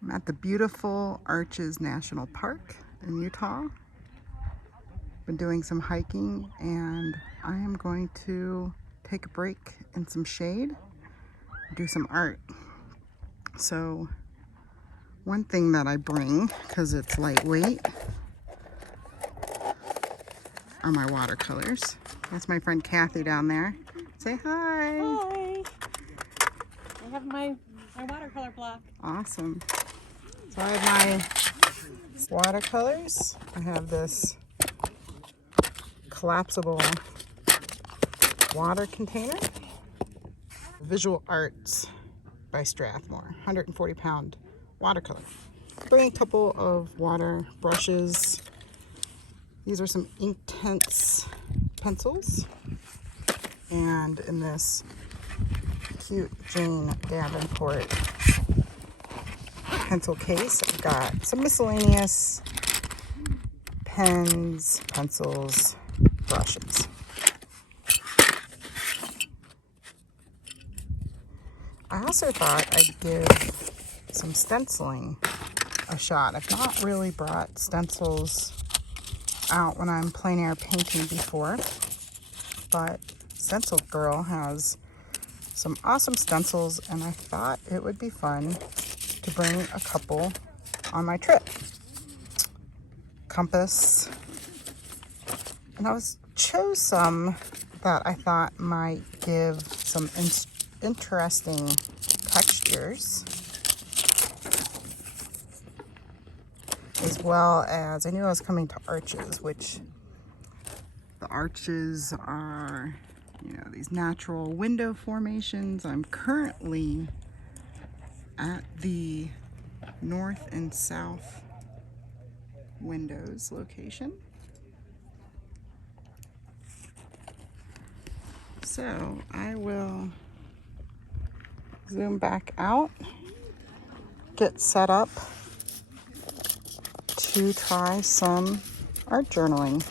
I'm at the beautiful Arches National Park in Utah. Been doing some hiking and I am going to take a break in some shade, do some art. So one thing that I bring, because it's lightweight, are my watercolors. That's my friend Kathy down there. Say hi. Hi. I have my watercolor block. Awesome. So I have my watercolors. I have this collapsible water container. Visual Arts by Strathmore, 140-pound watercolor. Bring a couple of water brushes. These are some Inktense pencils. And in this cute Jane Davenport pencil case, I've got some miscellaneous pens, pencils, brushes. I also thought I'd give some stenciling a shot. I've not really brought stencils out when I'm plein air painting before, but StencilGirl has some awesome stencils and I thought it would be fun to bring a couple on my trip. Compass, and I chose some that I thought might give some interesting textures, as well as I knew I was coming to Arches, which the arches are, these natural window formations. I'm currently at the north and south windows location. So I will zoom back out, get set up to try some art journaling.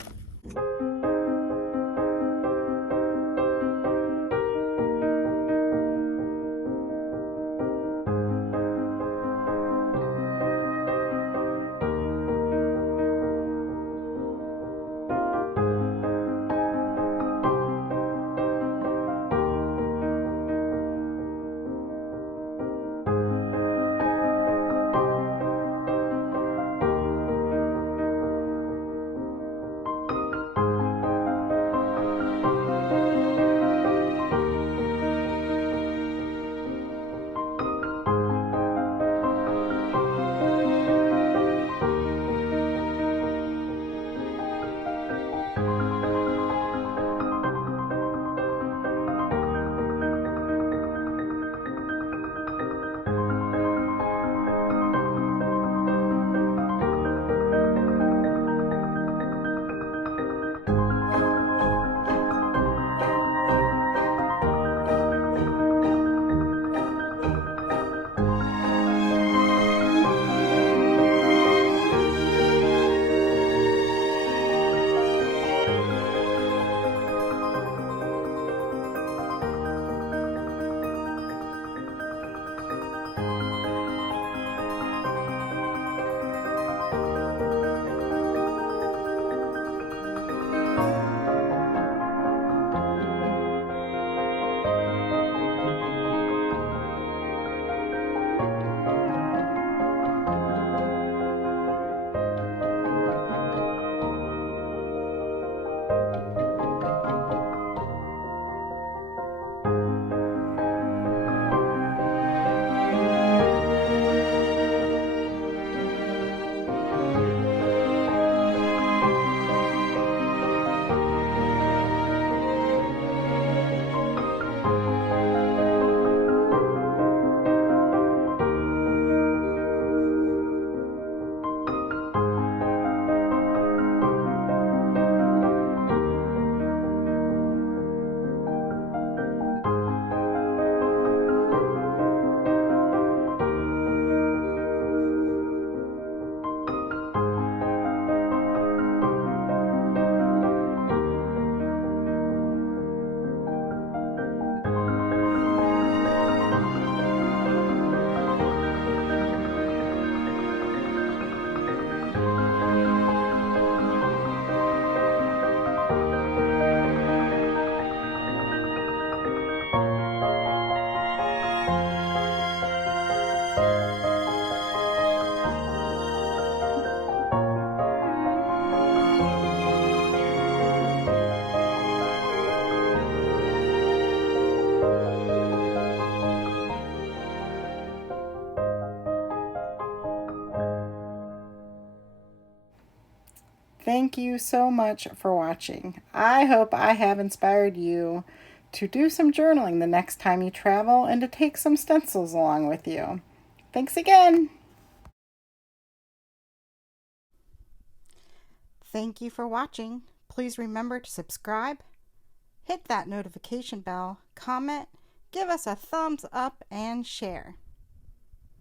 Thank you so much for watching. I hope I have inspired you to do some journaling the next time you travel and to take some stencils along with you. Thanks again. Thank you for watching. Please remember to subscribe, hit that notification bell, comment, give us a thumbs up, and share.